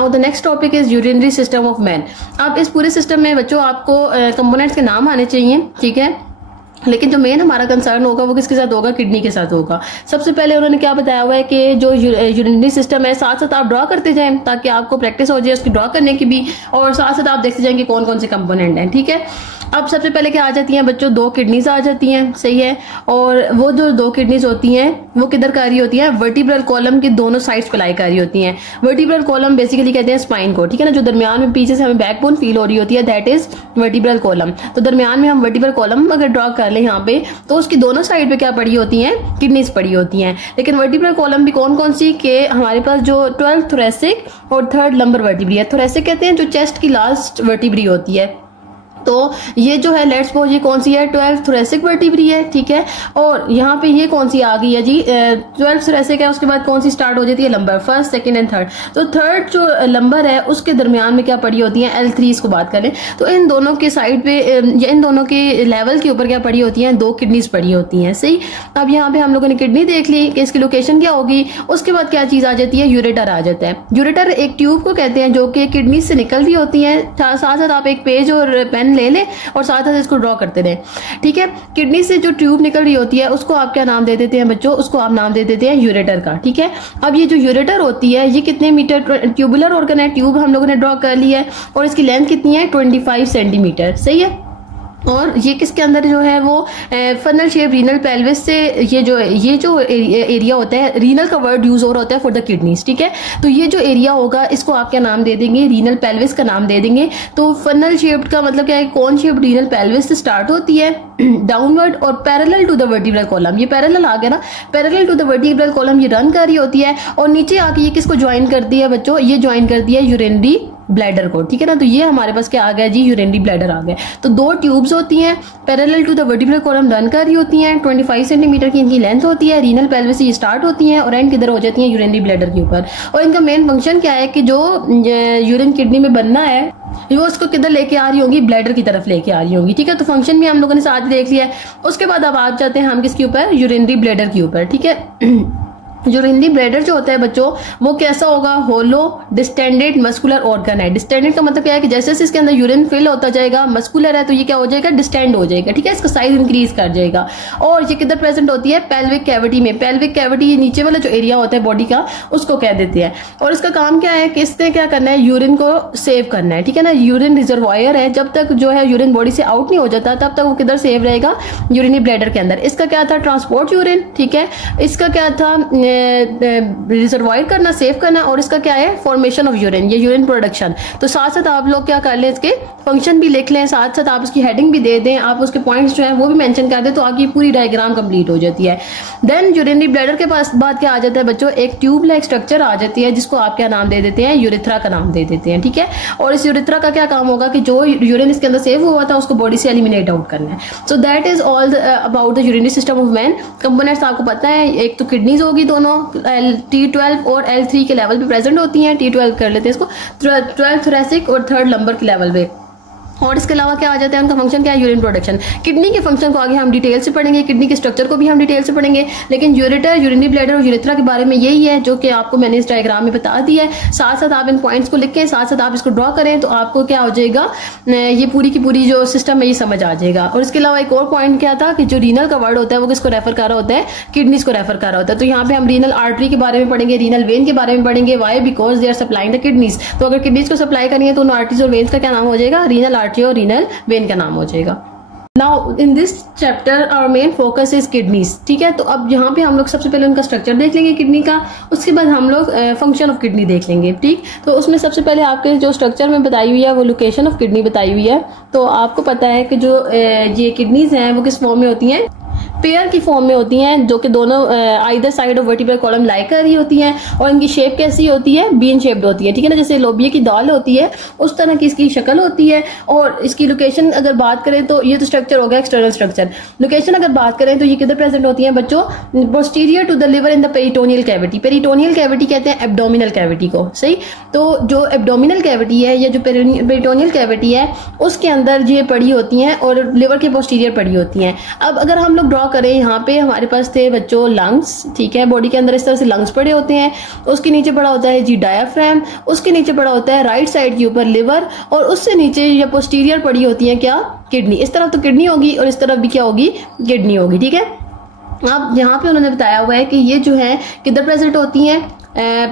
Now the next topic is urinary system of man. अब इस पूरे सिस्टम में बच्चों आपको कंपोनेंट्स के नाम आने चाहिए, ठीक है, लेकिन जो मेन हमारा कंसर्न होगा वो किसके साथ होगा, किडनी के साथ होगा। सबसे पहले उन्होंने क्या बताया हुआ है कि जो यूरिनरी सिस्टम है साथ साथ आप ड्रॉ करते जाएं ताकि आपको प्रैक्टिस हो जाए उसकी ड्रॉ करने की भी, और साथ साथ आप देखते जाएंगे कौन कौन से कंपोनेंट हैं, ठीक है। अब सबसे पहले क्या आ जाती हैं बच्चों, 2 किडनीज आ जाती हैं, सही है। और वो जो 2 किडनीज होती हैं वो किधर कार्य होती है, वर्टिब्रल कॉलम की दोनों साइड्स पे लाई कार्य होती हैं। वर्टिब्रल कॉलम बेसिकली कहते हैं स्पाइन को, ठीक है ना, जो दरमियान में पीछे से हमें बैकबोन फील हो रही होती है, दैट इज वर्टिब्रल कॉलम। तो दरमियान में हम वर्टिब्रल कॉलम अगर ड्रॉ कर लें यहाँ पे, तो उसकी दोनों साइड पे क्या पड़ी होती हैं, किडनीज पड़ी होती हैं। लेकिन वर्टिब्रल कॉलम भी कौन कौन सी के हमारे पास जो 12th थोरेसिक और 3rd लंबर वर्टिब्री है। थोरेसिक कहते हैं जो चेस्ट की लास्ट वर्टिब्री होती है, तो ये जो है लेट्स सपोज ये कौन सी है, 12th थोरेसिक वर्टिब्री है, ठीक है। और यहाँ पे ये कौन सी आ गई है जी, 12th थोरेसिक है, उसके बाद कौन सी स्टार्ट हो जाती है, lumbar, 1st, 2nd and 3rd। तो 3rd जो लंबर है उसके दरमियान में क्या पड़ी होती है, L3 इसको बात करें तो इन दोनों के साइड पे या इन दोनों के लेवल के ऊपर क्या पड़ी होती है, 2 किडनीज पड़ी होती हैं, सही। अब यहाँ पे हम लोगों ने किडनी देख ली कि इसकी लोकेशन क्या होगी। उसके बाद क्या चीज आ जाती है, यूरेटर आ जाता है। यूरेटर एक ट्यूब को कहते हैं जो कि किडनी से निकल रही होती है। साथ साथ आप एक पेज और पेन ले लें और साथ साथ इसको ड्रॉ करते रहें, ठीक है। किडनी से जो ट्यूब निकल रही होती है उसको आप क्या नाम दे देते हैं बच्चों, उसको आप नाम दे देते हैं यूरेटर का, ठीक है। अब ये जो यूरेटर होती है ये कितने मीटर, ट्यूबुलर ऑर्गन है, ट्यूब हम लोगों ने ड्रॉ कर लिया है और इसकी लेंथ कितनी है, 25 सेंटीमीटर, सही है। और ये किसके अंदर जो है वो फनल शेप रीनल पेल्विस से ये जो एरिया होता है, रीनल का वर्ड यूज हो रहा होता है फॉर द किडनीज, ठीक है। तो ये जो एरिया होगा इसको आप क्या नाम दे देंगे, रीनल पेल्विस का नाम दे देंगे। तो फनल शेप्ड का मतलब क्या है, कौन शेप रीनल पेल्विस से स्टार्ट होती है डाउनवर्ड और parallel to the vertebral column. ये पैरेलल आ गया ना, parallel to the vertebral column ये रन कर रही होती है और नीचे आके ये किसको ज्वाइन करती है बच्चों, ये ज्वाइन करती है यूरिनरी ब्लैडर को, ठीक है ना। तो ये हमारे पास क्या आ गया जी, यूरिनरी ब्लैडर आ गया। तो 2 ट्यूब्स होती हैं, parallel to the vertebral column run कर रही होती हैं, 25 सेंटीमीटर की इनकी लेंथ होती है, रीनल पेल्विस से स्टार्ट होती हैं और एंड किधर हो जाती हैं, यूरिनरी ब्लैडर के ऊपर। और इनका मेन फंक्शन क्या है कि जो यूरिन किडनी में बनना है वो उसको किधर लेके आ रही होंगी, ब्लैडर की तरफ लेके आ रही होंगी, ठीक है। तो फंक्शन भी हम लोगों ने साथ देख लिया है। उसके बाद अब आ जाते हैं हम किसके ऊपर, यूरिनरी ब्लैडर के ऊपर, ठीक है। यूरिनरी ब्लैडर जो होता है बच्चों वो कैसा होगा, होलो डिस्टेंडेड मस्कुलर ऑर्गन है। डिस्टेंडेड का मतलब क्या है कि जैसे जैसे इसके अंदर यूरिन फिल होता जाएगा, मस्कुलर है तो ये क्या हो जाएगा, डिस्टेंड हो जाएगा, ठीक है, इसका साइज इंक्रीज कर जाएगा। और ये किधर प्रेजेंट होती है, पेल्विक कैविटी में। पेल्विक कैविटी नीचे वाला जो एरिया होता है बॉडी का उसको कह देते हैं। और इसका काम क्या है कि इसने क्या करना है, यूरिन को सेव करना है, ठीक है ना। यूरिन रिजर्वायर है, जब तक जो है यूरिन बॉडी से आउट नहीं हो जाता तब तक वो किधर सेव रहेगा, यूरिनरी ब्लैडर के अंदर। इसका क्या था, ट्रांसपोर्ट यूरिन, ठीक है। इसका क्या था, रिजर्वायर करना, सेव करना। और इसका क्या है, फॉर्मेशन ऑफ यूरिन, ये यूरिन प्रोडक्शन। तो साथ साथ आप लोग क्या कर लें, इसके फंक्शन भी लिख लें, साथ साथ आप उसकी हेडिंग भी दे दें, आप उसके पॉइंट्स जो है वो भी मेंशन कर दें, तो आपकी पूरी डायग्राम कंप्लीट हो जाती है। देन यूरिनरी ब्लैडर के पास बाद क्या आ जाता है बच्चों, एक ट्यूब लाइक स्ट्रक्चर आ जाती है जिसको आप क्या नाम दे देते हैं, यूरिथ्रा का नाम दे देते हैं, ठीक है। और इस यूरिथ्रा का क्या काम होगा कि जो यूरिन इसके अंदर सेव हुआ था उसको बॉडी से एलिमिनेट आउट करना है। So that is all about the urinary system of man. Components आपको पता है, एक तो किडनीज होगी दोनों, T12 और L3 के लेवल पे प्रेजेंट होती हैं। T12 कर लेते हैं इसको, 12th थोरेसिक और 3rd लंबर के लेवल पे। और इसके अलावा क्या आ जाता है, उनका फंक्शन क्या है, यूरिन प्रोडक्शन। किडनी के फंक्शन को आगे हम डिटेल से पढ़ेंगे, किडनी के स्ट्रक्चर को भी हम डिटेल से पढ़ेंगे, लेकिन यूरेटर, यूरिनरी ब्लैडर और यूरेथ्रा के बारे में यही है जो कि आपको मैंने इस डायग्राम में बता दिया है। साथ साथ आप इन पॉइंट्स को लिखें, साथ साथ आप इसको ड्रॉ करें, तो आपको क्या हो जाएगा, ये पूरी की पूरी जो सिस्टम है ये समझ आ जाएगा। और इसके अलावा एक और पॉइंट क्या था कि जो रीनल का वर्ड होता है वो किसको रेफर कर रहा होता है, किडनीज को रेफर कर रहा होता है। तो यहाँ पे हम रीनल आर्टरी के बारे में पढ़ेंगे, रीनल वेन के बारे में पढ़ेंगे। Why, because they are supplying the kidneys. तो अगर किडनीज को सप्लाई करेंगे तो उन आर्टरीज और वेन्स का क्या नाम हो जाएगा, रीनल आर्टरी और रीनल वेन का नाम हो जाएगा। Now in this chapter our main focus is kidneys, ठीक है। तो अब यहाँ पे हम लोग सबसे पहले उनका स्ट्रक्चर देख लेंगे किडनी का, उसके बाद हम लोग फंक्शन ऑफ किडनी देख लेंगे, ठीक। तो उसमें सबसे पहले आपके जो स्ट्रक्चर में बताई हुई है वो लोकेशन ऑफ किडनी बताई हुई है। तो आपको पता है कि जो ये किडनीज हैं वो किस फॉर्म में होती हैं, पेयर की फॉर्म में होती हैं, जो कि दोनों either side of vertebral column lie कर रही होती हैं। और इनकी शेप कैसी होती है, बीन शेप्ड होती है, ठीक है ना। जैसे लोबिया की दाल होती है उस तरह की इसकी शक्ल होती है। और इसकी लोकेशन अगर बात करें तो ये तो स्ट्रक्चर हो गया एक्सटर्नल स्ट्रक्चर। लोकेशन अगर बात करें तो ये किधर प्रेजेंट होती है बच्चों, posterior to the liver in the peritoneal cavity. Peritoneal cavity कहते हैं एब्डोमिनल कैविटी को, सही। तो जो एब्डोमिनल कैविटी है या जो पेरिटोनियल कैविटी है उसके अंदर ये पड़ी होती हैं और लिवर के पोस्टीरियर पड़ी होती हैं। अब अगर हम लोग ड्रॉ करें, यहाँ पे हमारे पास थे बच्चों लंग्स, ठीक है। बॉडी के अंदर इस तरह से लंग्स पड़े होते हैं, उसके नीचे पड़ा होता है जी डायाफ्राम, उसके नीचे पड़ा होता है राइट साइड के ऊपर लिवर, और उससे नीचे या पोस्टीरियर पड़ी होती है क्या, किडनी। इस तरफ तो किडनी होगी और इस तरफ भी क्या होगी, किडनी होगी, ठीक है। अब यहाँ पे उन्होंने बताया हुआ है कि ये जो है किधर प्रेजेंट होती हैं,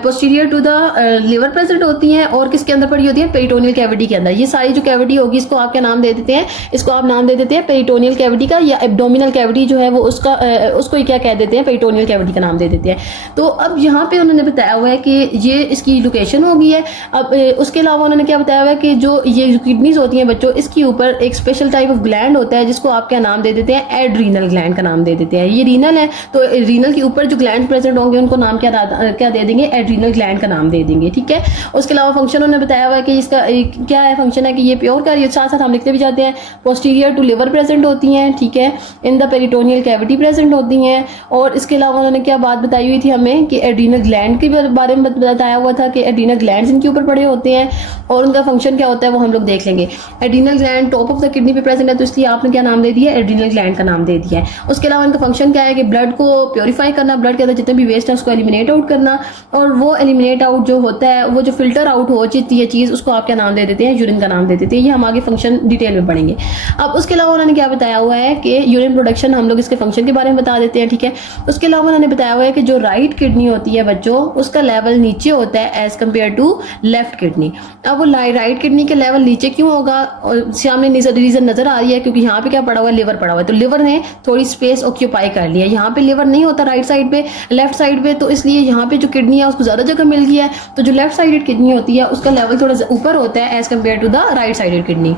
posterior to the liver present होती हैं, और किसके अंदर पड़ी होती है, पेरिटोनियल कैविटी के अंदर। ये सारी जो कैविटी होगी इसको आप क्या नाम दे देते हैं, इसको आप नाम दे देते हैं पेरिटोनियल कैविटी का, या एब्डोमिनल कैविटी जो है वो उसका उसको ही क्या कह देते हैं, पेरिटोनियल कैविटी का नाम दे देते हैं। तो अब यहाँ पे उन्होंने बताया हुआ है कि ये इसकी लोकेशन होगी है। अब उसके अलावा उन्होंने क्या बताया हुआ है कि जो ये किडनीज होती हैं बच्चों, इसके ऊपर एक स्पेशल टाइप ऑफ ग्लैंड होता है जिसको आप क्या नाम दे देते हैं, एड्रीनल ग्लैंड का नाम दे देते हैं। ये रीनल है तो रीनल के ऊपर जो ग्लैंड प्रेजेंट होंगे उनको नाम क्या दे देंगे, एड्रीनल ग्लैंड का नाम दे देंगे, ठीक है। उसके अलावा फंक्शन उन्होंने बताया हुआ है कि इसका क्या है, फंक्शन है कि ये प्योर कार्य, साथ साथ हम लिखते भी जाते हैं, पोस्टीरियर टू लिवर प्रेजेंट होती हैं, ठीक है, इन द पेरिटोनियल कैविटी प्रेजेंट होती हैं। और इसके अलावा उन्होंने क्या बात बताई हुई थी हमें कि एड्रीनल ग्लैंड के बारे में बताया हुआ था कि एड्रीनल ग्लैंड्स इनके ऊपर पड़े होते हैं और उनका फंक्शन क्या होता है वो हम लोग देख लेंगे। Adrenal gland top of the kidney पे प्रेजेंट है तो इसलिए आपने क्या नाम दे दिया, एड्रीनल ग्लैंड का नाम दे दिया है। उसके अलावा इनका फंक्शन क्या है कि ब्लड को प्योरीफाई करना, ब्लड के अंदर जितने भी वेस्ट है उसको एलिमिनेट आउट करना, और वो एलिमिनेट आउट जो होता है, वो जो फिल्टर आउट हो जाती है चीज, उसको आप क्या नाम दे देते हैं, यूरिन का नाम दे देते हैं। ये हम आगे फंक्शन डिटेल में पढ़ेंगे। अब उसके अलावा उन्होंने क्या बताया हुआ है कि यूरिन प्रोडक्शन, हम लोग इसके फंक्शन के बारे में बता देते हैं, ठीक है। उसके अलावा उन्होंने बताया हुआ है कि जो राइट किडनी होती है बच्चों, उसका लेवल नीचे होता है as compare to left kidney. अब वो राइट किडनी के लेवल नीचे क्यों होगा, और सामने रीजन नजर आ रही है, क्योंकि यहाँ पे क्या पड़ा हुआ है, लिवर पड़ा हुआ है। तो लिवर ने थोड़ी स्पेस ऑक्यूपाई कर लिया, यहाँ पे लिवर नहीं होता राइट साइड पे, लेफ्ट साइड पे, तो इसलिए यहाँ पे जो किडनी है उसको ज्यादा जगह मिल गई है। तो जो लेफ्ट साइडेड किडनी होती है उसका लेवल थोड़ा ऊपर होता है as compare to the right sided kidney.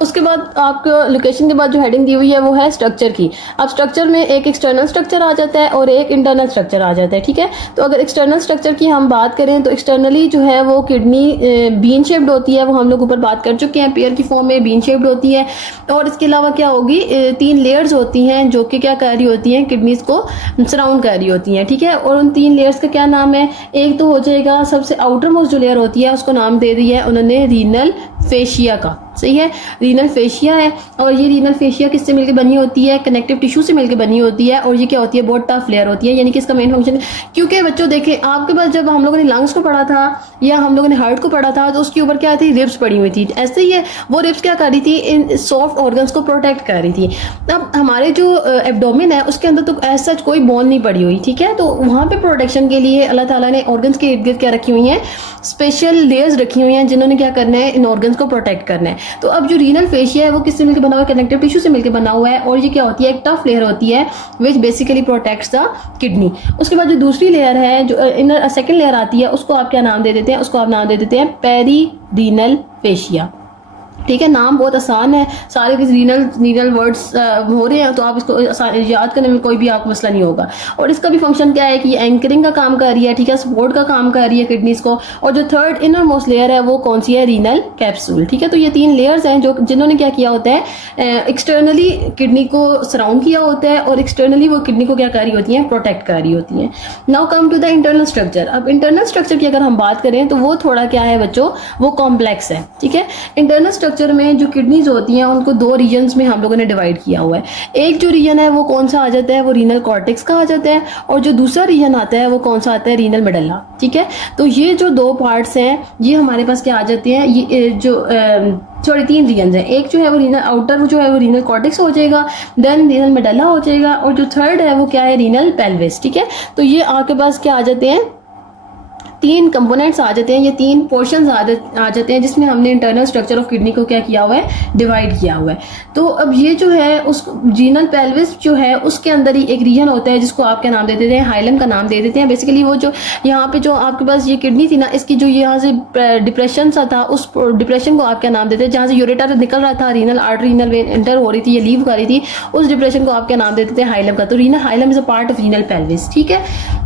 उसके बाद आपको लोकेशन के बाद जो हेडिंग दी हुई है वो है स्ट्रक्चर की। अब स्ट्रक्चर में एक एक्सटर्नल स्ट्रक्चर आ जाता है और एक इंटरनल स्ट्रक्चर आ जाता है, ठीक है। तो अगर एक्सटर्नल स्ट्रक्चर की हम बात करें तो एक्सटर्नली जो है वो किडनी बीन शेप्ड होती है, वो हम लोग ऊपर बात कर चुके हैं, पेयर की फॉर्म में बीन शेप्ड होती है। और इसके अलावा क्या होगी, 3 लेयर्स होती हैं जो कि क्या कर रही होती हैं, किडनीज को सराउंड कर रही होती हैं, ठीक है। और उन 3 लेयर्स का क्या नाम है, एक तो हो जाएगा सबसे आउटर मोस्ट जो लेयर होती है उसको नाम दे दिया है उन्होंने रीनल फेशिया का, सही है, रीनल फेशिया है। और ये रीनल फेशिया किससे मिलकर बनी होती है, कनेक्टिव टिश्यू से मिलकर बनी होती है। और ये क्या होती है, बहुत टफ लेयर होती है, यानी कि इसका मेन फंक्शन, क्योंकि बच्चों देखें आपके पास जब हम लोगों ने लंग्स को पढ़ा था या हम लोगों ने हार्ट को पढ़ा था तो उसके ऊपर क्या थी, रिब्स पड़ी हुई थी। ऐसे ही है, वो रिब्स क्या कर रही थी, इन सॉफ्ट ऑर्गन्स को प्रोटेक्ट कर रही थी। अब हमारे जो एब्डोमेन है उसके अंदर तो ऐसा कोई बोन नहीं पड़ी हुई, ठीक है। तो वहां पे प्रोटेक्शन के लिए अल्लाह ताला ने ऑर्गन्स के इर्द गिर्द क्या रखी हुई है, स्पेशल लेयर्स रखी हुई हैं जिन्होंने क्या करना है, इन ऑर्गन्स को प्रोटेक्ट करना है। तो अब जो रीनल फेशिया है वो किससे मिलकर बना हुआ है, कनेक्टिव टिश्यू से मिलकर बना हुआ है। और ये क्या होती है, एक टफ लेयर होती है which basically protects the kidney. उसके बाद जो दूसरी लेयर है, जो इनर सेकंड लेयर आती है, उसको आप क्या नाम दे देते हैं, उसको आप नाम दे देते हैं पेरीरीनल फेशिया, ठीक है। नाम बहुत आसान है, सारे रीनल वर्ड्स हो रहे हैं तो आप इसको याद करने में कोई भी आपको मसला नहीं होगा। और इसका भी फंक्शन क्या है कि एंकरिंग का काम कर रही है, ठीक है, सपोर्ट का काम कर रही है किडनीज को। और जो थर्ड इनर मोस्ट लेयर है वो कौन सी है, रीनल कैप्सूल, ठीक है। तो ये 3 लेयर्स हैं जो जिन्होंने क्या किया होता है, एक्सटर्नली किडनी को सराउंड किया होता है और एक्सटर्नली वो किडनी को क्या कर रही होती है, प्रोटेक्ट कर रही होती है। Now come to the internal structure. अब इंटरनल स्ट्रक्चर की अगर हम बात करें तो वो थोड़ा क्या है बच्चों, वो कॉम्प्लेक्स है, ठीक है। इंटरनल स्ट्रक्चर में जो किडनीज होती हैं उनको 2 रीजन्स में हम लोगों ने डिवाइड किया हुआ है। एक जो रीजन है वो कौन सा आ जाता है, वो रीनल कॉर्टेक्स का आ जाता है। और जो दूसरा रीजन आता है वो कौन सा आता है, रीनल मेडल्ला, ठीक है। तो ये जो 2 पार्ट्स हैं ये हमारे पास क्या आ जाते हैं, ये जो 3 रीजन है। एक जो है वो रीनल आउटर जो है वो रीनल कॉर्टेक्स हो जाएगा, देन रीनल मेडल्ला हो जाएगा, और जो थर्ड है वो क्या है, रीनल पेल्विस, ठीक है। तो ये आपके पास क्या आ जाते हैं, 3 कंपोनेंट्स आ जाते हैं, ये 3 पोर्शंस आ जाते हैं जिसमें हमने इंटरनल स्ट्रक्चर ऑफ किडनी को क्या किया हुआ है, डिवाइड किया हुआ है। तो अब ये जो है उस रीनल पेल्विस जो है उसके अंदर ही एक रीजन होता है जिसको आप क्या नाम दे देते हैं, हाइलम का नाम दे देते हैं। बेसिकली वो जो यहाँ पे जो आपके पास ये किडनी थी ना, इसकी जो यहाँ से डिप्रेशन सा था, उस डिप्रेशन को आप क्या नाम देते हैं, जहाँ से यूरेटर निकल रहा था, renal artery renal vein enter हो रही थी या लीव कर रही थी, उस डिप्रेशन को आप क्या नाम दे देते हैं, हाइलम का। तो renal hilum is a part of renal pelvis, ठीक है।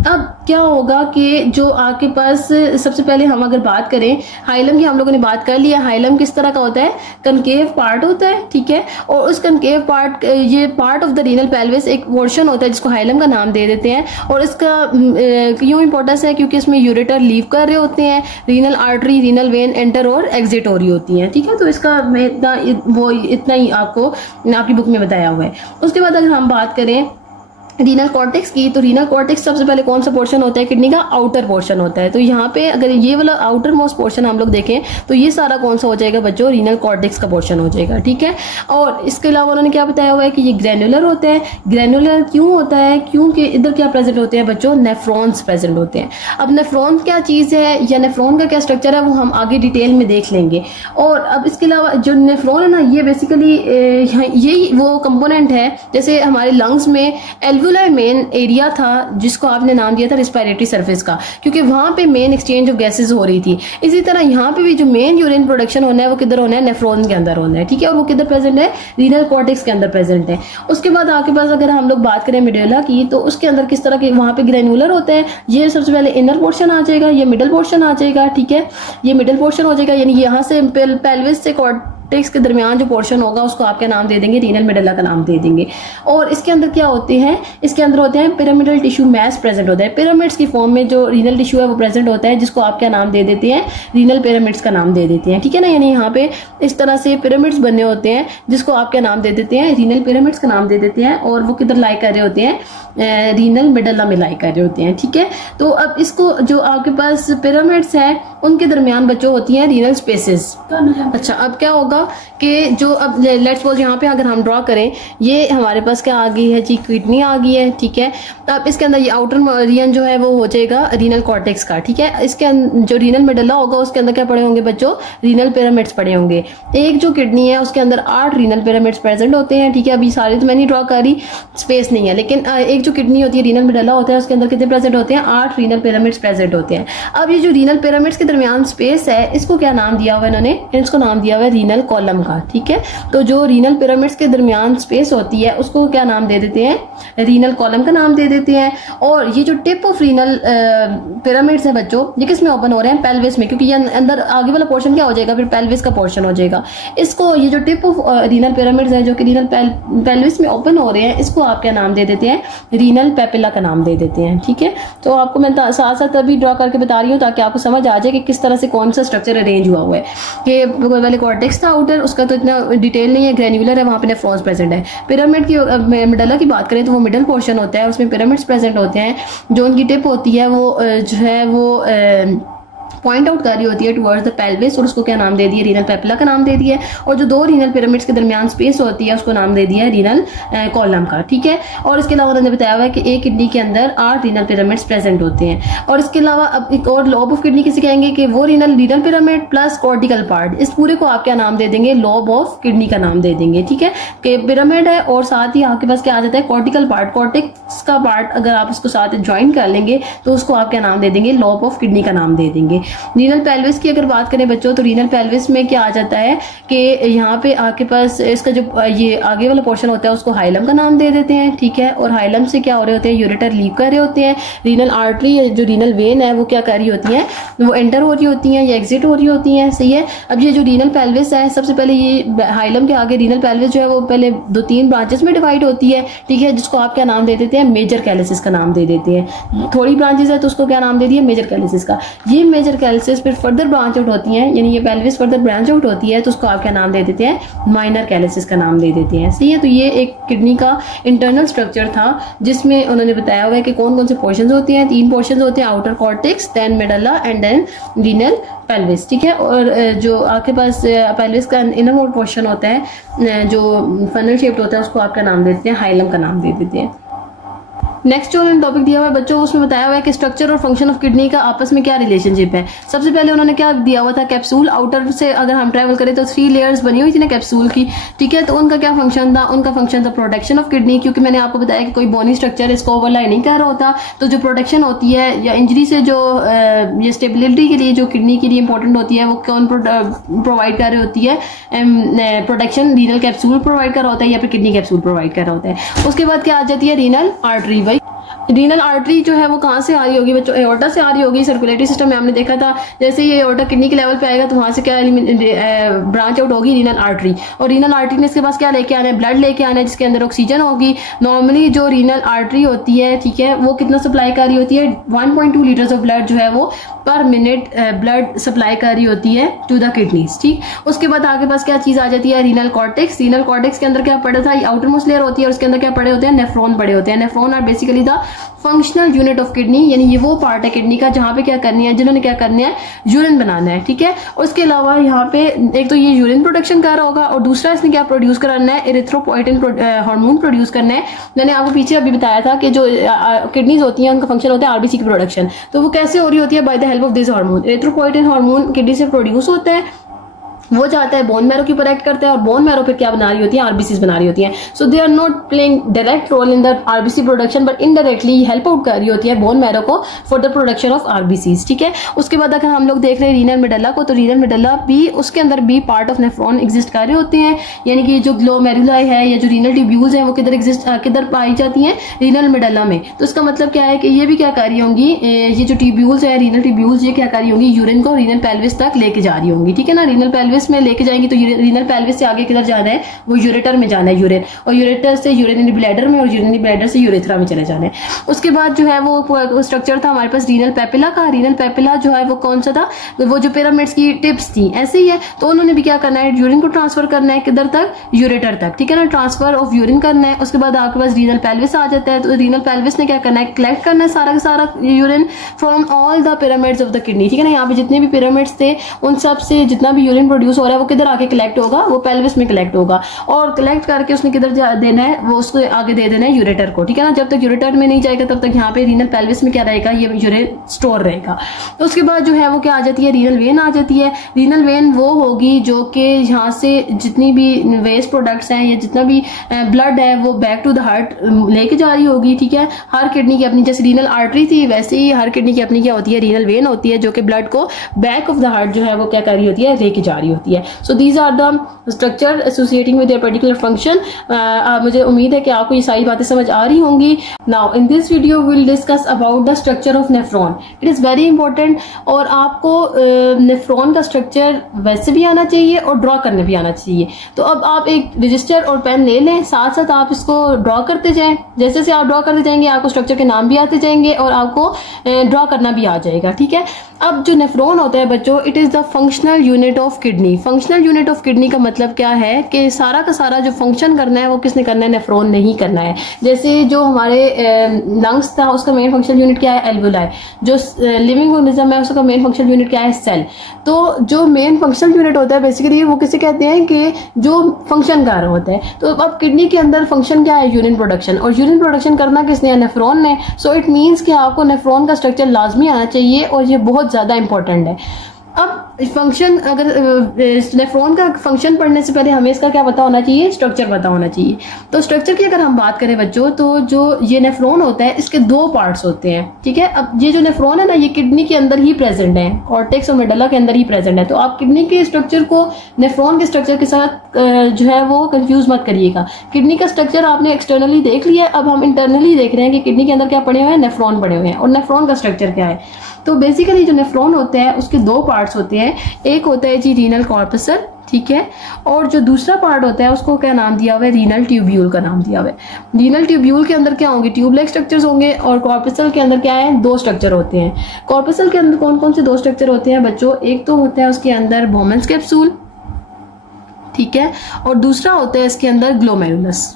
अब क्या होगा कि जो आपके पास सबसे पहले हम अगर बात करें हाइलम की, हम लोगों ने बात कर लिया, हाइलम किस तरह का होता है, कनकेव पार्ट होता है, ठीक है। और उस कनकेव पार्ट, ये part of the renal pelvis एक पोर्शन होता है जिसको हाइलम का नाम दे देते हैं। और इसका क्यों इंपॉर्टेंस है, क्योंकि इसमें यूरेटर लीव कर रहे होते हैं, renal artery renal vein enter और एग्जिट हो रही होती हैं, ठीक है। तो इसका इतना ही आपको आपकी बुक में बताया हुआ है। उसके बाद अगर हम बात करें रीनल कॉर्टेक्स की, तो रीनल कॉर्टेक्स सबसे पहले कौन सा पोर्शन होता है किडनी का? आउटर पोर्शन होता है। तो यहाँ पे अगर ये वाला आउटर मोस्ट पोर्शन हम लोग देखें तो ये सारा कौन सा हो जाएगा बच्चों? रीनल कॉर्टेक्स का पोर्शन हो जाएगा, ठीक है। और इसके अलावा उन्होंने क्या बताया हुआ है कि ये ग्रैन्युलर होते हैं। ग्रैन्युलर क्यों होता है? क्योंकि इधर क्या प्रेजेंट होते हैं बच्चों? नेफ्रॉन्स प्रेजेंट होते हैं। अब नेफ्रॉन क्या चीज है या नेफ्रॉन का क्या स्ट्रक्चर है वो हम आगे डिटेल में देख लेंगे। और अब इसके अलावा जो नेफ्रॉन है ना, ये बेसिकली यही वो कंपोनेंट है जैसे हमारे लंग्स में एल्वुलर मेन एरिया था जिसको आपने नाम दिया था रिस्पिरेटरी सरफेस का, क्योंकि वहां पे मेन एक्सचेंज ऑफ गैसेस हो रही थी। इसी तरह यहाँ पे भी जो मेन यूरिन प्रोडक्शन होना है वो किधर होना है? नेफ्रॉन के अंदर होना है, ठीक है। और वो किधर प्रेजेंट है? रीनल कॉर्टेक्स के अंदर प्रेजेंट है। उसके बाद आपके पास अगर हम लोग बात करें मेडुला की, तो उसके अंदर किस तरह के वहां पे ग्रैन्युलर होते हैं। ये सबसे पहले इनर पोर्शन आ जाएगा, ये मिडल पोर्शन आ जाएगा, ठीक है। ये मिडल पोर्शन हो जाएगा, यानी यहाँ से पेल्विस से कॉर्टेक्स के दरमियान जो पोर्शन होगा उसको आपका नाम दे देंगे, रीनल मेडुला का नाम दे देंगे। और इसके अंदर क्या होते हैं? इसके अंदर होते हैं पिरामिडल टिश्यू मैस प्रेजेंट होता है। पिरामिड्स की फॉर्म में जो रीनल टिश्यू है वो प्रेजेंट होता है, जिसको आप क्या नाम दे देते हैं? रीनल पिरामिड्स का नाम दे देते हैं, ठीक है ना। यानी यहाँ पे इस तरह से पिरामिड्स बने होते हैं जिसको आप क्या नाम दे देते हैं? रीनल पिरामिड्स का नाम दे देते हैं। और वो किधर लाई कर रहे होते हैं? रीनल मेडुला में लाई कर रहे होते हैं, ठीक है। तो अब इसको जो आपके पास पिरामिड्स है उनके दरमियान बच्चों होती हैं रीनल स्पेसेस। अच्छा, अब क्या होगा कि जो अब लेट्स सपोज यहाँ पे अगर हम ड्रॉ करें, ये हमारे पास क्या आ गई है जी? किडनी आ गई है, ठीक है। अब इसके अंदर ये आउटर रीजन जो है वो हो जाएगा रीनल कॉर्टेक्स का, ठीक है। इसके जो रीनल मेडुला होगा उसके अंदर क्या पड़े होंगे बच्चों? रीनल पिरामिड्स पड़े होंगे। एक जो किडनी है उसके अंदर 8 रीनल पिरामिड्स प्रेजेंट होते हैं, ठीक है। अभी सारे तो मैं नहीं ड्रॉ कर रही, स्पेस नहीं है, लेकिन एक जो किडनी होती है रीनल मेडुला होता है उसके अंदर कितने प्रेजेंट होते हैं? 8 रीनल पिरामिड्स प्रेजेंट होते हैं। अब ये जो रीनल पिरामिड्स के दरमियान स्पेस है इसको क्या नाम दिया हुआ है इन्होंने? इसको नाम दिया हुआ है रीनल कॉलम का, ठीक है। तो जो रीनल पिरामिड्स के दरमियान स्पेस होती है उसको क्या नाम दे देते हैं? रीनल कॉलम का नाम दे देते हैं। और ये जो टिप ऑफ रीनल पिरामिड्स है बच्चों, ये किस में ओपन हो रहे हैं? पेल्विस में, क्योंकि ये अंदर आगे वाला पोर्शन क्या हो जाएगा? फिर पेल्विस का पोर्शन हो जाएगा। इसको ये जो टिप ऑफ रीनल पिरामिड्स है जो कि रीनल पेल्विस में ओपन हो रहे हैं, इसको आप क्या नाम दे देते हैं? रीनल पेपिला का नाम दे देते हैं, ठीक है। तो आपको मैं साथ साथ अभी ड्रॉ करके बता रही हूँ ताकि आपको समझ आ जाए कि किस तरह से कौन सा स्ट्रक्चर अरेंज हुआ हुआ है। कि पहले कॉर्टेक्स था आउटर, उसका तो इतना डिटेल नहीं है, ग्रैन्युलर है, वहाँ पे नेफ्रॉन्स प्रेजेंट है। पिरामिड की मेडुला की बात करें तो वो मिडल पोर्शन होता है, उसमें पिरामिड्स प्रेजेंट होते हैं। जो उनकी टिप होती है वो जो है वो पॉइंट आउट कर रही होती है टुवर्ड्स द पेल्विस, और उसको क्या नाम दे दिया? रीनल पेपिला का नाम दे दिया। और जो 2 रीनल पिरामिड्स के दरमियान स्पेस होती है उसको नाम दे दिया है रीनल कॉलम का, ठीक है। और इसके अलावा उन्होंने बताया हुआ है कि एक किडनी के अंदर 8 रीनल पिरामिड्स प्रेजेंट होते हैं। और इसके अलावा अब एक और लॉब ऑफ किडनी किसे कहेंगे? कि वो renal pyramid plus cortical part, इस पूरे को आप क्या नाम दे देंगे? लॉब ऑफ किडनी का नाम दे देंगे, ठीक है। कि पिरामिड है और साथ ही आपके पास क्या आ जाता है? Cortical part. कॉर्टेक्स का पार्ट अगर आप उसको साथ ज्वाइन कर लेंगे तो उसको आप क्या नाम दे देंगे? लॉब ऑफ किडनी का नाम दे देंगे। रीनल पेल्विस की अगर बात करें बच्चों, तो रीनल पेल्विस में क्या आ जाता है कि यहाँ पे आपके पास इसका जो ये आगे वाला पोर्शन होता है उसको हाइलम का नाम दे देते हैं, ठीक है। और हाइलम से क्या हो रहे होते हैं? यूरेटर लीव कर रहे होते हैं। रीनल आर्टरी जो रीनल वेन है वो क्या कर रही होती है? वो एंटर हो रही होती है या एग्जिट हो रही होती है, सही है। अब ये जो रीनल पेल्विस है, सबसे पहले ये हाइलम के आगे रीनल पेल्विस जो है वो पहले 2-3 ब्रांचेस में डिवाइड होती है, ठीक है, जिसको आप क्या नाम दे देते हैं? मेजर कैलिसिस का नाम दे देते हैं। थोड़ी ब्रांचेस है तो उसको क्या नाम दे दिया? मेजर कैलिसिस का। ये मेजर कैलिसिस फिर फर्दर ब्रांच आउट होती है, यानी ये पेल्विस फर्दर ब्रांच आउट होती है तो उसको आप क्या नाम दे देते हैं? माइनर कैलिसिस का नाम दे देते हैं, सही है। तो ये एक किडनी का इंटरनल स्ट्रक्चर था जिसमें उन्होंने बताया हुआ है कि कौन कौन से पोर्शंस होते हैं। 3 पोर्शंस होते हैं, outer cortex, then medulla and then renal pelvis, ठीक है। और जो आपके पास पेल्विस का इनर मोड पोर्शन होता है जो फनल शेप्ड होता है उसको आप क्या नाम देते हैं? हाइलम का नाम दे देते हैं। नेक्स्ट जो उन्होंने टॉपिक दिया हुआ है बच्चों, उसमें बताया हुआ है कि स्ट्रक्चर और फंक्शन ऑफ किडनी का आपस में क्या रिलेशनशिप है। सबसे पहले उन्होंने क्या दिया हुआ था? कैप्सूल। आउटर से अगर हम ट्रेवल करें तो 3 लेयर्स बनी हुई थी ना कैप्सूल की, ठीक है। तो उनका क्या फंक्शन था? उनका फंक्शन था प्रोटेक्शन ऑफ किडनी, क्योंकि मैंने आपको बताया कि कोई बोनी स्ट्रक्चर इसको ओवरलाई नहीं कर रहा होता, तो जो प्रोटेक्शन होती है या इंजरी से जो ये स्टेबिलिटी के लिए जो किडनी के लिए इंपॉर्टेंट होती है वो कौन प्रोवाइड कर रही होती है? प्रोटेक्शन रीनल कैप्सूल प्रोवाइड कर रहा होता है या फिर किडनी कैप्सूल प्रोवाइड कर रहा होता है। उसके बाद क्या आ जाती है? Renal artery. भाई रीनल आर्टरी जो है वो कहाँ से आ रही होगी बच्चों? एओर्टा से आ रही होगी। सर्कुलेटरी सिस्टम में हमने देखा था जैसे ये एओर्टा किडनी के लेवल पे आएगा तो वहां से क्या ब्रांच आउट होगी रीनल आर्टरी, और रीनल आर्टरी ने इसके पास क्या लेके आना है? ब्लड लेके आना है जिसके अंदर ऑक्सीजन होगी। नॉर्मली जो रीनल आर्टरी होती है, ठीक है, वो कितना सप्लाई कर रही होती है? 1.2 लीटर्स ऑफ ब्लड जो है वो पर मिनट ब्लड सप्लाई कर रही होती है टू द किडनीज। ठीक, उसके बाद आगे पास क्या चीज आ जाती है? Renal cortex. रीनल कॉर्टेक्स के अंदर क्या पड़ा था? आउटर मोस्ट लेयर होती है और उसके अंदर क्या पड़े होते हैं? नेफ्रॉन पड़े होते हैं। Nephron are basically the functional unit of kidney, यानी ये वो पार्ट है किडनी का जहां पे क्या करनी है, जिन्होंने क्या करना है? यूरिन बनाना है। ठीक है, उसके अलावा यहाँ पे एक तो ये यूरिन प्रोडक्शन कर रहा होगा और दूसरा इसने क्या प्रोड्यूस कराना है? एरिथ्रोपोइटिन हार्मोन प्रोड्यूस करना है। मैंने आपको पीछे अभी बताया था कि जो किडनीज होती हैं उनका फंक्शन होता है आरबीसी की प्रोडक्शन, तो वो कैसे हो रही होती है? By the help of this hormone. Erythropoietin hormone kidney से प्रोड्यूस होता है, वो जाता है बोन मैरो के ऊपर एक्ट करता है और बोन मैरो पे क्या बना रही होती है? आरबीसीज बना रही होती हैं। So they are not playing direct role in the RBC production but indirectly help out कर रही होती है बोन मैरो को for the production of RBCs. ठीक है, उसके बाद अगर हम लोग देख रहे हैं रीनल मेडल्ला को, तो रीनल मेडल्ला भी उसके अंदर भी पार्ट ऑफ नेफ्रॉन एग्जिस्ट कर रहे होते हैं, यानी कि जो ग्लोमेरुलाई है या जो रीनल ट्यूब्यूल्स है वो किधर पाई जाती हैं? रीनल मेडल्ला में। तो इसका मतलब क्या है कि ये भी क्या कर रही होंगी? ये जो ट्यूब्यूल्स है रीनल ट्यूब्यूल्स, ये क्या कर रही होंगी? यूरिन को रीनल पेल्विस तक लेके जा रही होंगी। ठीक है ना, रीनल पेल्विस में लेके जाएंगी तो रीनल पेल्विस से आगे किधर जाना है? वो यूरेटर में जाना है यूरिन, और यूरेटर से यूरिनरी ब्लैडर में, और यूरिनरी ब्लैडर से यूरेथ्रा में चले जाना है। उसके बाद जो है वो स्ट्रक्चर था हमारे पास रीनल पेपिला का। रीनल पेपिला जो है वो कौन सा था? वो जो पिरामिड्स की टिप्स थी ऐसे ही है, तो उन्होंने भी क्या करना है? यूरिन को ट्रांसफर करना है किधर तक? यूरेटर तक। ठीक है ना, ट्रांसफर ऑफ यूरिन करना है। उसके बाद आपके पास रीनल पेल्विस आ जाता है, तो रीनल पेल्विस ने क्या करना है? कलेक्ट करना है सारा का सारा urine from all the pyramids of the kidney. ठीक है ना, यहाँ पे जितने भी पिरामिड्स थे उन सब से जितना भी यूरिन प्रोड्यूस हो रहा है वो किधर आके कलेक्ट होगा? वो पेल्विस में कलेक्ट होगा, और कलेक्ट करके उसने किधर देना है? वो उसको आगे दे देना है यूरेटर को। ठीक है ना, जब तक यूरेटर में नहीं जाएगा तब तक यहाँ पे रीनल पेल्विस में क्या रहेगा? ये यूरिन स्टोर रहेगा। तो उसके बाद जो है वो क्या आ जाती है? रीनल वेन आ जाती है। रीनल वेन वो होगी जो कि यहाँ से जितनी भी वेस्ट प्रोडक्ट्स हैं या जितना भी ब्लड है वो बैक टू द हार्ट लेके जा रही होगी। ठीक है, हर किडनी की अपनी, जैसे रीनल आर्टरी थी वैसे ही हर किडनी की अपनी क्या होती है? रीनल वेन होती है जो कि ब्लड को बैक ऑफ द हार्ट जो है वो क्या कर रही होती है? लेके जा रही होती है। So these are the structure associating with particular function. मुझे उम्मीद है कि आपको ये सारी बातें समझ आ रही होंगी। Now in this video will discuss about the structure of nephron. It is very important, और आपको नेफ्रॉन का स्ट्रक्चर वैसे भी आना चाहिए और ड्रॉ करने भी आना चाहिए। तो अब आप एक रजिस्टर और पेन ले लें, साथ साथ आप इसको ड्रॉ करते जाएं। जैसे जैसे आप ड्रॉ करते जाएंगे आपको स्ट्रक्चर के नाम भी आते जाएंगे और आपको ड्रॉ करना भी आ जाएगा। ठीक है, अब जो नेफ्रॉन होता है बच्चों, it is the functional unit of kidney. Functional unit of kidney का मतलब क्या है कि सारा का सारा जो फंक्शन करना है वो किसने करना है? नेफ्रॉन ने ही करना है। जैसे जो हमारे लंग्स था उसका मेन फंक्शनल यूनिट क्या है? एल्वुलाई। जो लिविंग ऑर्गेनिज्म है उसका मेन फंक्शनल यूनिट क्या है? सेल। तो जो मेन फंक्शनल यूनिट होता है बेसिकली वो किसे कहते हैं? कि जो फंक्शन कर रहा होता है। तो अब किडनी के अंदर फंक्शन क्या है? यूरिन प्रोडक्शन, और यूरिन प्रोडक्शन करना किसने है? नेफ्रॉन ने। सो इट मीन्स कि आपको नेफ्रॉन का स्ट्रक्चर लाजमी आना चाहिए और ये बहुत ज्यादा इंपॉर्टेंट है। अब फंक्शन, अगर नेफ्रॉन का फंक्शन पढ़ने से पहले हमें इसका क्या पता होना चाहिए? स्ट्रक्चर पता होना चाहिए। तो स्ट्रक्चर की अगर हम बात करें बच्चों, तो जो ये नेफ्रॉन होता है इसके दो पार्ट्स होते हैं। ठीक है, अब ये जो नेफ्रॉन है ना ये किडनी के अंदर ही प्रेजेंट है, कॉर्टेक्स और मेडुला के अंदर ही प्रेजेंट है। तो आप किडनी के स्ट्रक्चर को नेफ्रॉन के स्ट्रक्चर के साथ जो है वो कंफ्यूज मत करिएगा। किडनी का स्ट्रक्चर आपने एक्सटर्नली देख लिया, अब हम इंटरनली देख रहे हैं कि किडनी के अंदर क्या पड़े हुए हैं? नेफ्रॉन पड़े हुए हैं। और नेफ्रॉन का स्ट्रक्चर क्या है? तो बेसिकली जो नेफ्रॉन होता है उसके दो पार्ट्स होते हैं। एक होता है जी रीनल कॉर्पसल, ठीक है, और जो दूसरा पार्ट होता है उसको क्या नाम दिया हुआ है? रीनल ट्यूब्यूल का नाम दिया हुआ है। रीनल ट्यूब्यूल के अंदर क्या होंगे? ट्यूब लाइक स्ट्रक्चर्स होंगे, और कॉर्पसल के अंदर क्या है? दो स्ट्रक्चर होते हैं। कॉर्पसल के अंदर कौन कौन से दो स्ट्रक्चर होते हैं बच्चों? एक तो होता है उसके अंदर बोमेन्स कैप्सूल, ठीक है, और दूसरा होता है इसके अंदर ग्लोमेरुलस।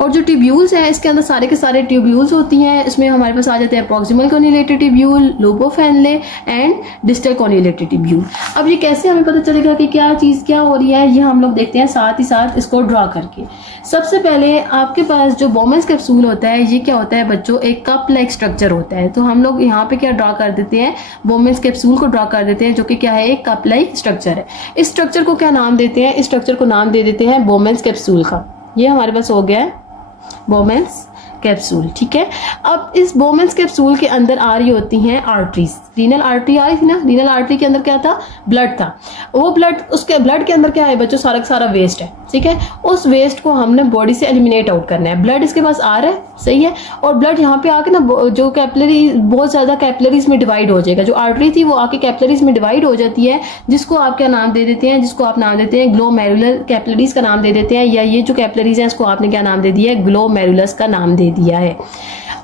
और जो ट्यूब्यूल्स हैं इसके अंदर सारे के सारे ट्यूब्यूल्स होती हैं। इसमें हमारे पास आ जाते हैं proximal convoluted tubule, loop of Henle and distal convoluted tubule. अब ये कैसे हमें पता चलेगा कि क्या चीज़ क्या हो रही है, ये हम लोग देखते हैं साथ ही साथ इसको ड्रॉ करके। सबसे पहले आपके पास जो बोमेन्स कैप्सूल होता है ये क्या होता है बच्चों? एक कप लाइक स्ट्रक्चर होता है। तो हम लोग यहाँ पे क्या ड्रॉ कर देते हैं? बोमेन्स कैप्सूल को ड्रॉ कर देते हैं, जो कि क्या है? एक कप लाइक स्ट्रक्चर है। इस स्ट्रक्चर को क्या नाम देते हैं? इस स्ट्रक्चर को नाम दे देते हैं बोमेन्स कैप्सूल का। ये हमारे पास हो गया है बोमेन्स कैप्सूल, ठीक है। अब इस बोमेंस कैप्सूल के अंदर आ रही होती हैं आर्टरीज, रीनल आर्टरी आ रही थी ना, रीनल आर्टरी के अंदर क्या था, ब्लड था। वो ब्लड, उसके ब्लड के अंदर क्या है बच्चों, सारा का सारा वेस्ट है, ठीक है। उस वेस्ट को हमने बॉडी से एलिमिनेट आउट करना है। ब्लड इसके पास आ रहा है, सही है, और ब्लड यहाँ पे आके ना जो कैपिलरी, बहुत ज्यादा कैपिलरीज में डिवाइड हो जाएगा। जो आर्टरी थी वो आके कैपिलरीज में डिवाइड हो जाती है, जिसको आप क्या नाम दे देते हैं, जिसको आप नाम देते हैं ग्लोमेरुलर कैपिलरीज का नाम दे देते हैं, या ये जो कैपिलरीज है इसको आपने क्या नाम दे दिया है, ग्लोमेरुलस का नाम दे दिया है।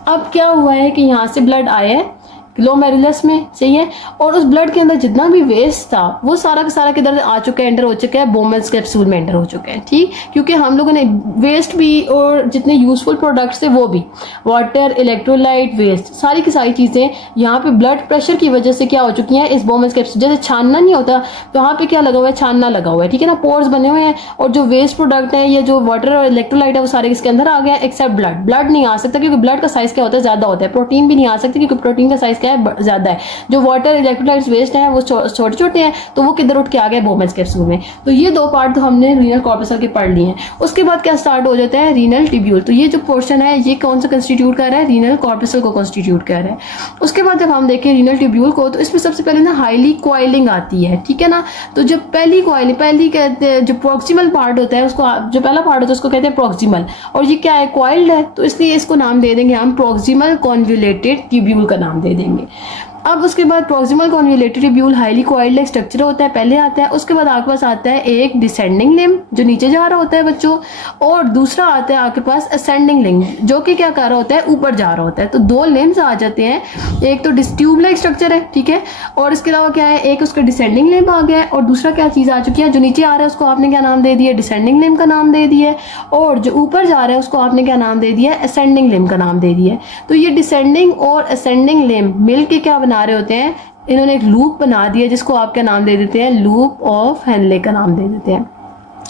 अब क्या हुआ है कि यहाँ से ब्लड आया है ग्लोमेरुलस में, सही है, और उस ब्लड के अंदर जितना भी वेस्ट था वो सारा का सारा किधर आ चुका है, एंटर हो चुका है, बोमेंस कैप्सूल में एंटर हो चुका है, ठीक। क्योंकि हम लोगों ने वेस्ट भी और जितने यूजफुल प्रोडक्ट्स थे वो भी, वाटर, इलेक्ट्रोलाइट, वेस्ट, सारी की सारी चीजें यहाँ पे ब्लड प्रेशर की वजह से क्या हो चुकी हैं, इस बोमेंस कैप्सूल, जैसे छानना नहीं होता तो यहाँ पे क्या लगा हुआ है, छानना लगा हुआ है, ठीक है ना, पोर्स बने हुए हैं, और जो वेस्ट प्रोडक्ट है या जो वाटर और इलेक्ट्रोलाइट है वो सारे इसके अंदर आ गया, एक्सेप्ट ब्लड। ब्लड नहीं आ सकता क्योंकि ब्लड का साइज क्या होता है, ज्यादा होता है। प्रोटीन भी नहीं आ सकती क्योंकि प्रोटीन का साइज क्या है, ज्यादा है। जो वाटर, इलेक्ट्रोलाइट्स, वेस्ट है वो छोटे छोटे हैं, तो वो किधर उठ के आ गए, बोमेंस कैप्सूल में। तो ये दो पार्ट तो हमने रीनल कॉर्पस्कल के पढ़ लिए हैं। उसके बाद क्या स्टार्ट हो जाता है, रीनल ट्यूब्यूल। तो ये जो पोर्शन है ये कौन सा कंस्टिट्यूट कर रहा है, रीनल कॉर्पस्कल को कंस्टिट्यूट कर रहा है। उसके बाद जब हम देखें रीनल ट्यूब्यूल को, तो इसमें सबसे पहले ना हाईली कॉइलिंग आती है, ठीक है ना। तो जब पहली कॉइलिंग, पहली कहते हैं जो प्रोक्सिमल पार्ट होता है उसको, जो पहला पार्ट होता है उसको कहते हैं प्रोक्सिमल, और ये क्या है, कॉइल्ड है, तो इसलिए इसको नाम दे देंगे हम प्रोक्सिमल कॉन्वोल्यूटेड ट्यूब्यूल का नाम दे देंगे। अब उसके बाद proximal convoluted tubule highly coiled structure होता है, पहले आता है। उसके बाद आपके पास आता है एक डिसेंडिंग लिम्ब जो नीचे जा रहा होता है बच्चों, और दूसरा आता है आपके पास असेंडिंग लिम्ब जो कि क्या कर रहा होता है, ऊपर जा रहा होता है। तो दो लिम्ब्स आ जाते हैं, एक तो ट्यूब लाइक स्ट्रक्चर है, ठीक है, और इसके अलावा क्या है, एक उसका डिसेंडिंग लिम्ब आ गया है, और दूसरा क्या चीज आ चुकी है, जो नीचे आ रहा है उसको आपने क्या नाम दे दिया, डिसेंडिंग लिम्ब का नाम दे दिया, और जो ऊपर जा रहा है उसको आपने क्या नाम दे दिया, असेंडिंग लिम्ब का नाम दे दिया। तो ये डिसेंडिंग और असेंडिंग लिम्ब मिल के क्या बना रहे होते हैं, इन्होंने एक लूप बना दिया जिसको आप क्या नाम दे देते हैं, लूप ऑफ हेनले का नाम दे देते हैं।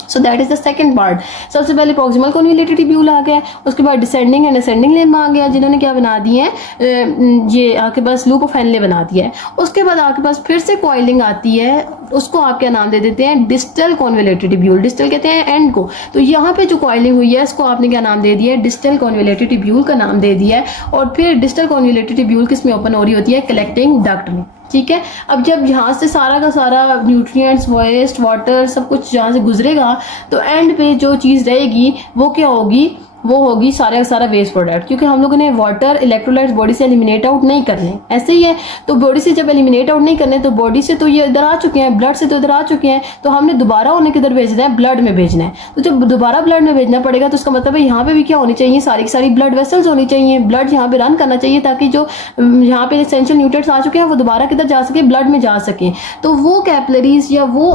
सो that is the second part. सबसे पहले प्रोक्सिमल कॉन्वोल्यूटेड ट्यूब्यूल आ गया, उसके बाद डिसेंडिंग एंड असेंडिंग लिम्ब आ गया, जिन्होंने क्या बना दिए हैं, ये आपके पास लूप ऑफ हेनले बना दिया है। उसके बाद आपके पास फिर से कॉइलिंग आती है, उसको आप क्या नाम दे देते हैं, डिस्टल कॉन्वोल्यूटेड ट्यूब्यूल। डिस्टल कहते हैं एंड को, तो यहाँ पे जो कॉइलिंग हुई है इसको आपने क्या नाम दे दिया है, डिस्टल कॉन्वोल्यूटेड ट्यूब्यूल का नाम दे दिया है। और फिर डिस्टल कॉन्वोल्यूटेड ट्यूब्यूल किस में ओपन हो रही होती है, कलेक्टिंग डक्ट में, ठीक है। अब जब यहाँ से सारा का सारा न्यूट्रिएंट्स, वेस्ट, वाटर सब कुछ यहाँ से गुजरेगा, तो एंड पे जो चीज रहेगी वो क्या होगी, वो होगी सारा का सारा वेस्ट प्रोडक्ट, क्योंकि हम लोगों ने वाटर, इलेक्ट्रोलाइट्स बॉडी से एलिमिनेट आउट नहीं करने, ऐसे ही है। तो बॉडी से जब एलिमिनेट आउट नहीं करने, तो बॉडी से तो ये इधर आ चुके हैं, ब्लड से तो इधर आ चुके हैं, तो हमने दोबारा उन्हें किधर भेजना है, ब्लड में भेजना है। तो जब दोबारा ब्लड में भेजना पड़ेगा तो उसका मतलब है यहाँ पे भी क्या होनी चाहिए, सारी की सारी ब्लड वेसल्स होनी चाहिए, ब्लड यहाँ पे रन करना चाहिए, ताकि जो यहाँ पे एसेंशियल न्यूट्रिएंट्स आ चुके हैं वो दोबारा किधर जा सके, ब्लड में जा सके। तो वो कैपिलरीज या वो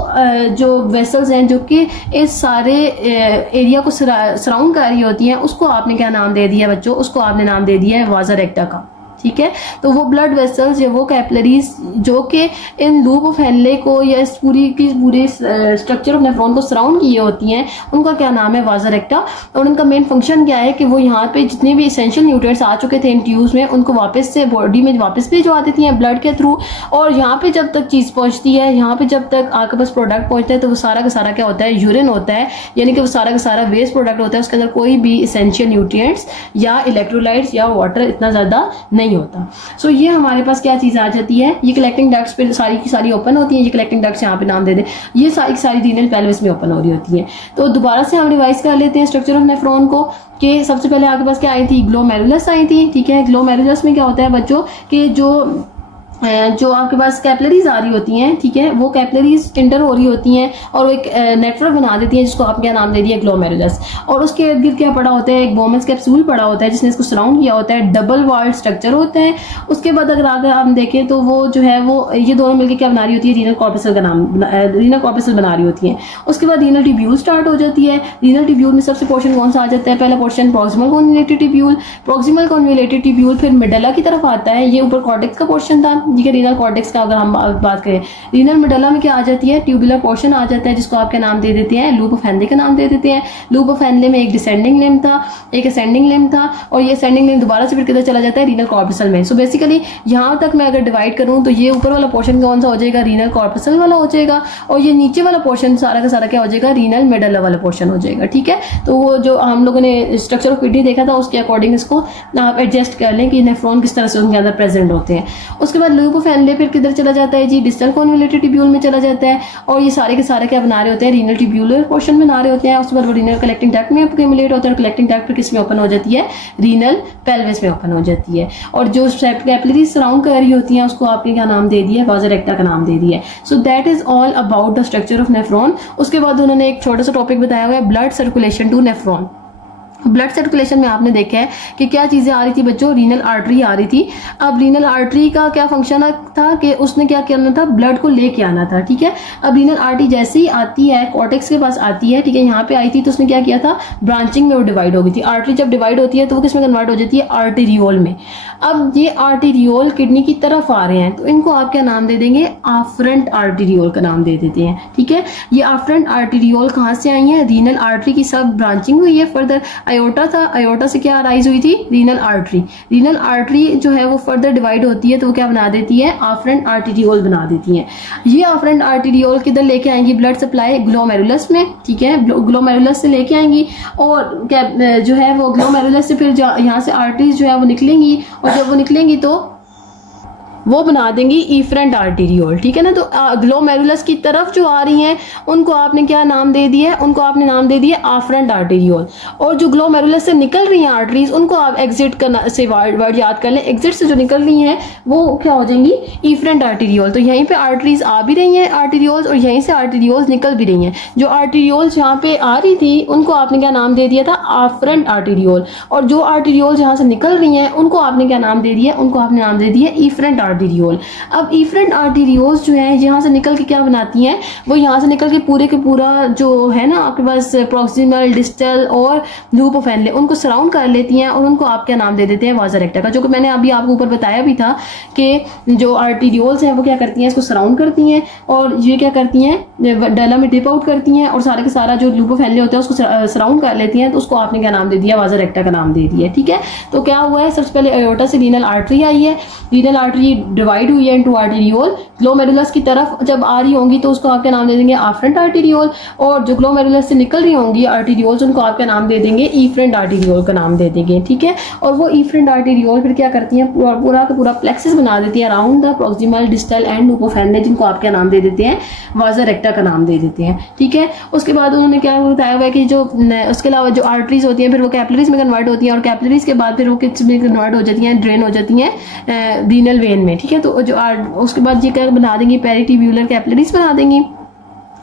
जो वेसल्स हैं जो कि इस सारे एरिया को सराउंड कर रही होती हैं, उसको आपने क्या नाम दे दिया बच्चों, उसको आपने नाम दे दिया है वाजा रेक्टा का, ठीक है। तो वो ब्लड वेसल्स या वो कैपिलरीज जो कि इन लूप ऑफ हेनले को या इस पूरे स्ट्रक्चर ऑफ नेफ्रॉन को सराउंड किए होती हैं, उनका क्या नाम है, वाजा रेक्टा। और उनका मेन फंक्शन क्या है कि वो यहाँ पे जितने भी एसेंशियल न्यूट्रिएंट्स आ चुके थे इन ट्यूब्स में, उनको वापस से बॉडी में वापस भिजवा देती हैं ब्लड के थ्रू। और यहाँ पे जब तक चीज पहुंचती है, यहाँ पे जब तक आपके पास प्रोडक्ट पहुंचता है, तो वो सारा का सारा क्या होता है, यूरिन होता है, यानी कि वो सारा का सारा वेस्ट प्रोडक्ट होता है, उसके अंदर कोई भी एसेंशियल न्यूट्रिएंट्स या इलेक्ट्रोलाइट्स या वाटर इतना ज्यादा नहीं होता। सो ये हमारे पास क्या चीज आ जाती है, ये कलेक्टिंग डक्ट्स पे सारी की सारी ओपन होती है, ये कलेक्टिंग डक्ट्स यहाँ पे नाम दे दे, ये सारी की सारी रीनल पेल्विस में ओपन हो रही होती है। तो दोबारा से हम रिवाइज कर लेते हैं स्ट्रक्चर ऑफ नेफ्रॉन को, कि सबसे पहले आपके पास क्या आई थी, ग्लोमेरुलस आई थी, ठीक है। ग्लोमेरुलस में क्या होता है बच्चों कि जो आपके पास कैपिलरीज आ रही होती हैं, ठीक है, वो कैपिलरीज इंटर हो रही होती हैं और वो एक नेटवर्क बना देती है जिसको आप क्या नाम दे दिया, ग्लोमेरुलस। और उसके इर्द गिर्द क्या पड़ा होता है, एक बोमेंस कैप्सूल पड़ा होता है जिसने इसको सराउंड किया होता है, डबल वॉल्ड स्ट्रक्चर होता है। उसके बाद अगर आगे हम देखें तो वो जो है वो ये दोनों मिलकर क्या बना रही होती है, रीनल कॉर्पस्कल का नाम, रीनल कॉर्पस्कल बना रही होती है। उसके बाद रीनल ट्यूब्यूल स्टार्ट हो जाती है। रीनल ट्यूब्यूल में सबसे पोर्शन कौन सा आ जाता है, पहला portion proximal convoluted tubule. Proximal convoluted tubule फिर मेडुला की तरफ आता है, ये ऊपर कॉर्टेक्स का पोर्शन था, ठीक है। रीनल कॉर्टेक्स का अगर हम बात करें, रीनल मेडुला में क्या आ जाती है, ट्यूबुलर पोर्शन आ जाता है, जिसको आपके नाम दे देते हैं लूप ऑफ हेनले का नाम दे देते हैं। लूप ऑफ हेनले में एक डिसेंडिंग लिम्ब था, एक असेंडिंग लिम्ब था, और ये असेंडिंग लिम्ब दोबारा से फिर किधर चला जाता है, रीनल कॉर्पसल में। सो बेसिकली यहाँ तक मैं अगर डिवाइड करूँ तो ये ऊपर वाला पोर्शन कौन सा हो जाएगा, रीनल कॉर्पसल वाला हो जाएगा, और ये नीचे वाला पोर्शन सारा का सारा क्या हो जाएगा, रीनल मेडुला वाला पोर्शन हो जाएगा, ठीक है। तो वो जो हम लोगों ने स्ट्रक्चर ऑफ किडनी देखा था उसके अकॉर्डिंग इसको आप एडजस्ट कर लें कि नेफ्रॉन किस तरह से उनके अंदर प्रेजेंट होते हैं। उसके बाद लूप ऑफ हेनले फिर किधर चला जाता है जी, डिस्टल कॉन्वोल्यूटेड ट्यूब्यूल में चला जाता है, और ये सारे के सारे क्या बना रहे होते हैं, रीनल ट्यूब्यूलर पोर्शन बना रहे होते हैं। उसके बाद वो रीनल कलेक्टिंग डक्ट में एक्यूमुलेट होते हैं, और कलेक्टिंग डक्ट किस में ओपन हो जाती है, रीनल पेल्विस में ओपन हो जाती है, और जो कैपिलरीज सराउंड कर रही होती हैं उसको आपने क्या नाम दे दिया, वाजा रेक्टा का नाम दे दिया है। So that is all about the structure of nephron. उसके बाद उन्होंने एक छोटा सा टॉपिक बताया हुआ है, blood circulation to nephron. Blood circulation में आपने देखा है कि क्या चीजें आ रही थी बच्चों, रीनल आर्टरी आ रही थी। अब रीनल आर्टरी का क्या फंक्शन था कि उसने क्या करना था, ब्लड को लेके आना था, ठीक है। अब रीनल आर्टरी जैसे ही आती है, कॉर्टेक्स के पास आती है, ठीक है, यहाँ पे आई थी तो उसने क्या किया था, ब्रांचिंग में वो डिवाइड हो गई थी। आर्टरी जब डिवाइड होती है तो वो किसमें कन्वर्ट हो जाती है, आर्टेरियोल में। अब ये आर्टेरियोल किडनी की तरफ आ रहे हैं तो इनको आप क्या नाम दे देंगे, आफरेंट आर्टेरियोल का नाम दे देते हैं, ठीक है। ये आफरेंट आर्टेरियोल कहाँ से आई है, रीनल आर्टरी की सब ब्रांचिंग हुई है। फर्दर आयोटा था, आयोटा से क्या राइज हुई थी, रीनल आर्टरी। रीनल आर्टरी जो है वो फर्दर डिवाइड होती है तो वो क्या बना देती है, आफरेंट आर्टेरियोल बना देती है। ये आफरेंट आर्टेरियोल किधर लेके आएंगी, ब्लड सप्लाई ग्लोमेरुलस में, ठीक है, ग्लोमेरुलस से लेके आएंगी, और क्या जो है वो ग्लोमेरुलस से फिर यहाँ से आर्टरीज जो है वो निकलेंगी, और जब वो निकलेंगी तो वो बना देंगी इफरेंट आर्टेरियोल, ठीक है ना। तो ग्लोमेरुलस की तरफ जो आ रही हैं उनको आपने क्या नाम दे दिया है, उनको आपने नाम दे दिया आफरेंट आर्टेरियोल। और जो ग्लोमेरुलस से निकल रही हैं आर्टरीज उनको आप एग्जिट से वर्ड याद कर लें, एग्जिट से जो निकल रही हैं वो क्या हो जाएंगी, इफरेंट आर्टेरियोल। तो यहीं पे आर्टरीज आ भी रही हैं आर्टेरियोल्स, और यहीं से आर्टेरियोल्स निकल भी रही हैं। जो आर्टेरियोल्स यहाँ पे आ रही थी उनको आपने क्या नाम दे दिया था, आफरेंट आर्टेरियोल, और जो आर्टेरियोल्स यहाँ से निकल रही हैं उनको आपने क्या नाम दे दिया, उनको आपने नाम दे दिया इफरेंट आर्टेरियोल। अब इफरेंट आर्टेरियोल्स जो है यहाँ से निकल के क्या बनाती हैं, वो यहाँ से निकल के पूरा जो है ना आपके पास प्रॉक्सिमल, डिस्टल और लूप ऑफ हेनले, उनको सराउंड कर लेती हैं, और उनको आप क्या नाम दे देते हैं, वाजा रेक्टा का। जो कि मैंने अभी आपको ऊपर बताया भी था कि जो आर्टेरियोल्स हैं वो क्या करती हैं, इसको सराउंड करती हैं, और ये क्या करती हैं, डायला में डिप आउट करती हैं, और सारा के सारा जो लूप ऑफ हेनले होता है उसको सराउंड कर लेती हैं, तो उसको आपने क्या नाम दे दिया, वाजा रेक्टा का नाम दे दिया, ठीक है। तो क्या हुआ है, सबसे पहले आयोटा से रीनल आर्टरी आई है, रीनल आर्टरी डिवाइड हुई है इनटू आर्टेरियोल। ग्लोमेरुलस की तरफ जब आ रही होंगी तो उसको आप क्या नाम दे देंगे, आफरेंट आर्टेरियोल, और जो ग्लोमेरुलस से निकल रही होंगी आर्टेरियोल्स उनको आप क्या नाम दे देंगे, इफरेंट आर्टेरियोल का नाम दे देंगे, ठीक है। और वो इफरेंट आर्टेरियोल फिर क्या करती हैं, पूरा का पूरा प्लेक्सिस बना देती है around the proximal, distal end loop of Henle, जिनको आप क्या नाम दे देते हैं, वाजा रेक्टा का नाम दे देते हैं, ठीक है। उसके बाद उन्होंने क्या बताया हुआ है कि जो उसके अलावा जो आर्टरीज होती हैं फिर वो कैपिलरीज में कन्वर्ट होती हैं, और कैपिलरीज के बाद फिर वो किस में कन्वर्ट हो जाती हैं, ड्रेन हो जाती हैं रीनल वेन में, ठीक है। तो जो उसके बाद ये क्या बना देंगी, पेरिट्यूब्यूलर कैपिलरीज बना देंगी,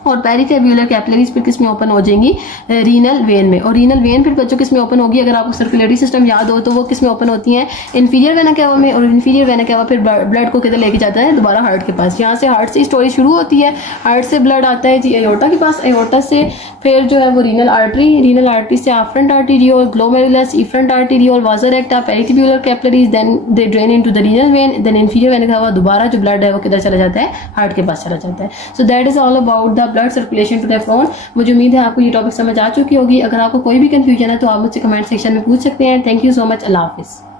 और पेरिट्यूब्यूलर कैपिलरीज फिर किस में ओपन हो जाएंगी, रीनल वेन में। और रीनल वेन फिर बच्चों किस में ओपन होगी, अगर आपको सर्कुलेटरी सिस्टम याद हो तो वो किस में ओपन होती हैं, इंफीरियर वेना केवा में, और इंफीरियर वेना केवा फिर ब्लड को किधर लेके जाता है, दोबारा हार्ट के पास। यहाँ से हार्ट से स्टोरी शुरू होती है, हार्ट से ब्लड आता है जी एयोर्टा के पास, एयोर्टा से फिर जो है वो रीनल आर्टरी, रीनल आर्टरी से afferent arteriole, glomerulus, efferent arteriole, vasa recta, peritubular capillaries, then they drain into the renal vein, then inferior vena cava, दोबारा जो ब्लड है वो किधर चला जाता है, हार्ट के पास चला जाता है। So that is all about the blood circulation to nephron. मुझे उम्मीद है आपको ये टॉपिक समझ आ चुकी होगी। अगर आपको कोई भी कंफ्यूजन है तो आप मुझसे कमेंट सेक्शन में पूछ सकते हैं। Thank you so much. Allah Hafiz.